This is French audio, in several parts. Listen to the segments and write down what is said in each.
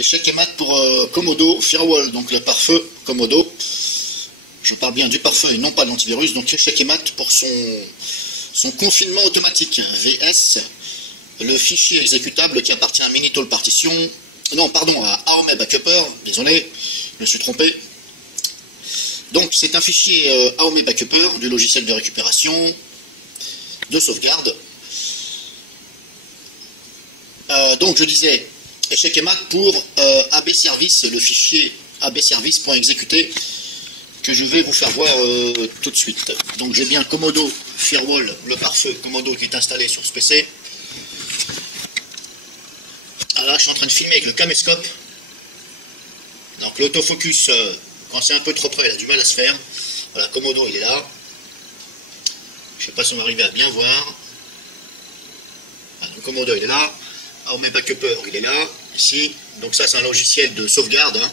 Échec et mat pour Comodo Firewall, donc le pare-feu Comodo. Je parle bien du pare-feu et non pas de l'antivirus. Donc échec et mat pour son confinement automatique. VS, le fichier exécutable qui appartient à Minitool Partition. Non, pardon, à AOME Backuper. Désolé, je me suis trompé. Donc c'est un fichier AOME Backuper du logiciel de récupération, de sauvegarde. Donc je disais échec et mat pour AB Service, le fichier abservice.exécuté que je vais vous faire voir tout de suite. Donc j'ai bien Comodo Firewall, le pare-feu Comodo qui est installé sur ce PC. Alors là je suis en train de filmer avec le caméscope. Donc l'autofocus, quand c'est un peu trop près, il a du mal à se faire. Voilà, Comodo il est là. Je ne sais pas si on va arriver à bien voir. Voilà, donc Comodo il est là. AOME Backuper il est là, ici. Donc ça c'est un logiciel de sauvegarde, hein,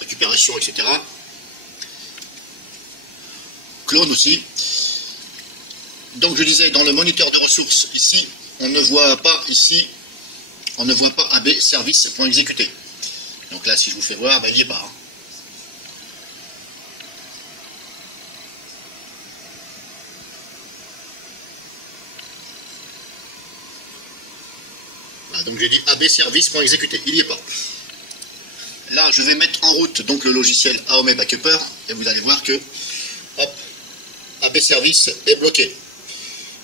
récupération, etc. Clone aussi. Donc je disais, dans le moniteur de ressources, ici, on ne voit pas AB service.exécuté. Donc là, si je vous fais voir, ben, il n'y est pas. Hein. Voilà, donc j'ai dit AB service.exécuté, il n'y est pas. Là, je vais mettre en route donc le logiciel AOME Backuper, et vous allez voir que, hop, AB Service est bloqué.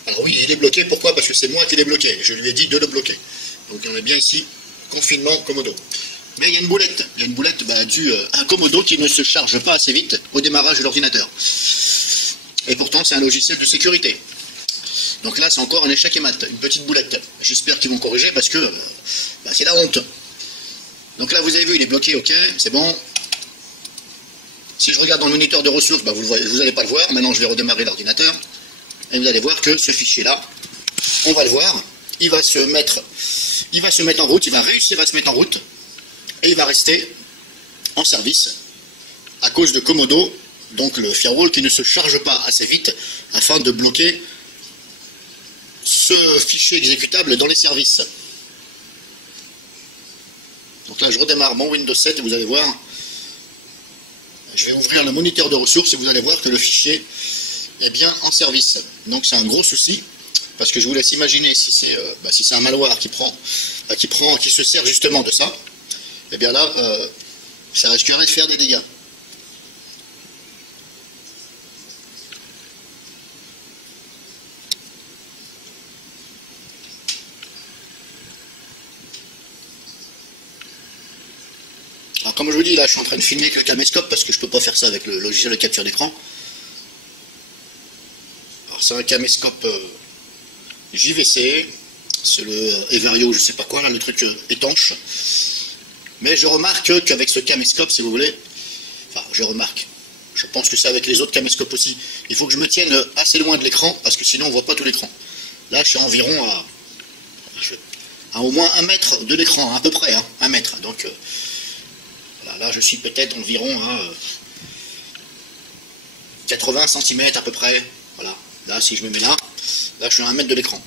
Alors oui, il est bloqué, pourquoi? Parce que c'est moi qui l'ai bloqué, je lui ai dit de le bloquer. Donc on est bien ici, confinement Comodo. Mais il y a une boulette due à un Comodo qui ne se charge pas assez vite au démarrage de l'ordinateur. Et pourtant c'est un logiciel de sécurité. Donc là c'est encore un échec et mat, une petite boulette. J'espère qu'ils vont corriger parce que c'est la honte. Donc là vous avez vu, il est bloqué, ok, c'est bon. Si je regarde dans le moniteur de ressources, vous n'allez pas le voir. Maintenant, je vais redémarrer l'ordinateur. Et vous allez voir que ce fichier-là, on va le voir. Il va se mettre en route. Il va réussir à se mettre en route. Et il va rester en service à cause de Comodo, donc le firewall qui ne se charge pas assez vite afin de bloquer ce fichier exécutable dans les services. Donc là, je redémarre mon Windows 7 et vous allez voir. Je vais ouvrir le moniteur de ressources et vous allez voir que le fichier est bien en service. Donc c'est un gros souci, parce que je vous laisse imaginer si c'est un malware qui se sert justement de ça, et bien là, ça risquerait de faire des dégâts. Alors comme je vous dis, là je suis en train de filmer avec le caméscope parce que je ne peux pas faire ça avec le logiciel de capture d'écran. Alors c'est un caméscope JVC, c'est le Everio, je sais pas quoi, là, le truc étanche. Mais je remarque qu'avec ce caméscope, si vous voulez, enfin je pense que c'est avec les autres caméscopes aussi, il faut que je me tienne assez loin de l'écran parce que sinon on ne voit pas tout l'écran. Là je suis environ à au moins 1 mètre de l'écran, à peu près, hein, 1 mètre. Donc là, je suis peut-être environ à 80 cm à peu près. Voilà. Là, si je me mets là, je suis à 1 mètre de l'écran.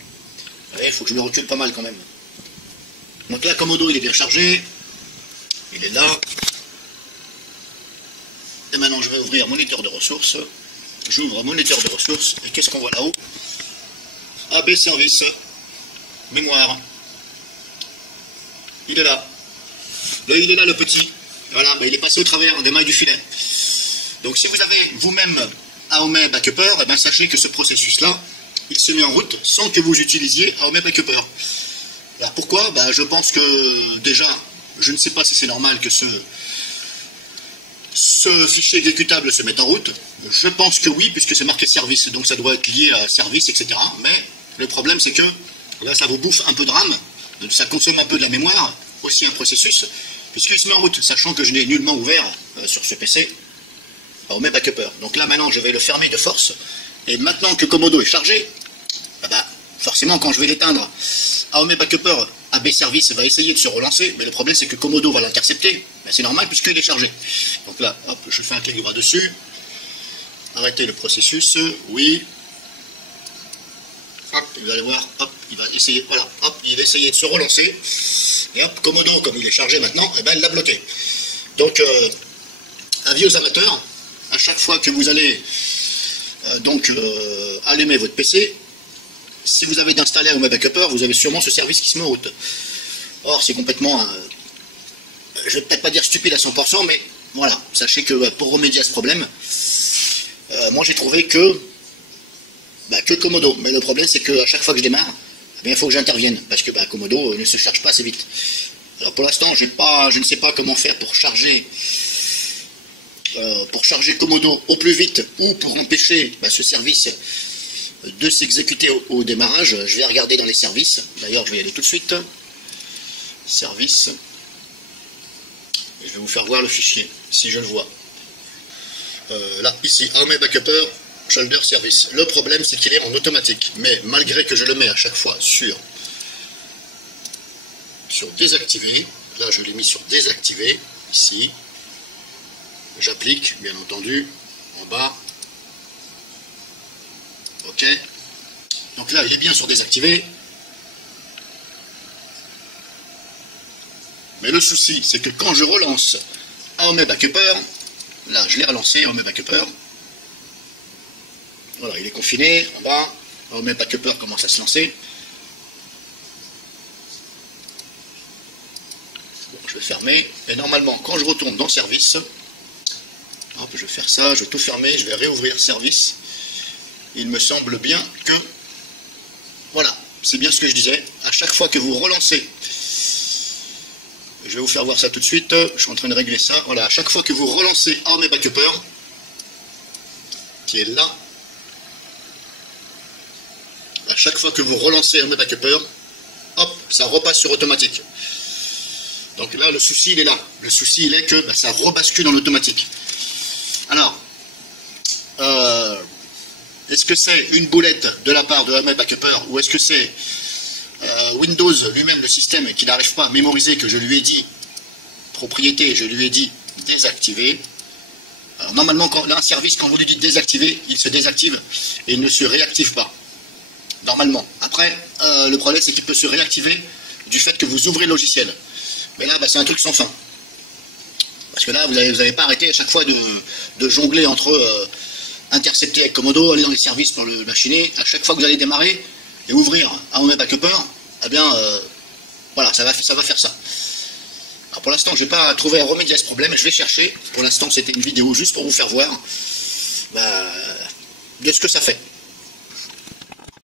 Il faut que je me recule pas mal quand même. Donc là, Comodo, il est bien chargé. Il est là. Et maintenant, je vais ouvrir moniteur de ressources. J'ouvre moniteur de ressources. Et qu'est-ce qu'on voit là-haut? AB Service. Mémoire. Il est là. Là, il est là, le petit. Voilà, il est passé au travers des mailles du filet. Donc si vous avez vous-même AOME Backuper, sachez que ce processus-là, il se met en route sans que vous utilisiez AOME Backuper. Alors pourquoi? Je pense que déjà, je ne sais pas si c'est normal que ce fichier exécutable se mette en route. Je pense que oui, puisque c'est marqué service, donc ça doit être lié à service, etc. Mais le problème c'est que là ça vous bouffe un peu de RAM, ça consomme un peu de la mémoire, aussi un processus, puisqu'il se met en route, sachant que je n'ai nullement ouvert sur ce PC AOME Backuper. Donc là maintenant je vais le fermer de force, et maintenant que Comodo est chargé, forcément quand je vais l'éteindre, AOME Backuper AB Service va essayer de se relancer, mais le problème c'est que Comodo va l'intercepter, c'est normal puisqu'il est chargé. Donc là, hop, je fais un clic droit dessus, arrêter le processus, oui, hop, vous allez voir, hop, il va essayer, voilà, hop, il va essayer de se relancer. Et hop, Komodo, comme il est chargé maintenant, eh ben, elle l'a bloqué. Donc, avis aux amateurs, à chaque fois que vous allez allumer votre PC, si vous avez d'installer un backuper, vous avez sûrement ce service qui se met en route. Or, c'est complètement, je vais peut-être pas dire stupide à 100%, mais voilà, sachez que pour remédier à ce problème, moi j'ai trouvé que Komodo. Mais le problème, c'est qu'à chaque fois que je démarre, eh bien, il faut que j'intervienne, parce que Komodo ne se charge pas assez vite. Alors pour l'instant, je ne sais pas comment faire pour charger Komodo au plus vite, ou pour empêcher ce service de s'exécuter au démarrage. Je vais regarder dans les services. D'ailleurs, je vais y aller tout de suite. Service. Je vais vous faire voir le fichier, si je le vois. Là, ici, AOME Backuper, Shoulder Service. Le problème, c'est qu'il est en automatique. Mais malgré que je le mets à chaque fois sur désactiver, là je l'ai mis sur désactiver, ici. J'applique, bien entendu, en bas. OK. Donc là, il est bien sur désactiver. Mais le souci, c'est que quand je relance AOME Backuper, là, je l'ai relancé, AOME Backuper. Voilà, il est confiné, en bas. AOME Backuper commence à se lancer. Bon, je vais fermer. Et normalement, quand je retourne dans Service, hop, je vais faire ça, je vais tout fermer, je vais réouvrir Service. Il me semble bien que, voilà, c'est bien ce que je disais. À chaque fois que vous relancez, je vais vous faire voir ça tout de suite, je suis en train de régler ça. Voilà, à chaque fois que vous relancez AOME Backuper, qui est là, à chaque fois que vous relancez AOME Backuper, hop, ça repasse sur automatique. Donc là, le souci, il est là. Le souci, il est que ça rebascule en automatique. Alors, est-ce que c'est une boulette de la part de AOME Backuper, ou est-ce que c'est Windows lui-même, le système, qui n'arrive pas à mémoriser que je lui ai dit propriété, je lui ai dit désactiver. Alors, normalement, un service, quand vous lui dites désactiver, il se désactive et il ne se réactive pas. Normalement. Après, le problème, c'est qu'il peut se réactiver du fait que vous ouvrez le logiciel. Mais là, c'est un truc sans fin. Parce que là, vous n'avez pas arrêté à chaque fois de jongler entre intercepter avec Komodo, aller dans les services pour le machiner. À chaque fois que vous allez démarrer et ouvrir AOME Backuper, eh bien, voilà, ça va faire ça. Alors pour l'instant, je n'ai pas trouvé à remédier à ce problème. Je vais chercher. Pour l'instant, c'était une vidéo juste pour vous faire voir de ce que ça fait.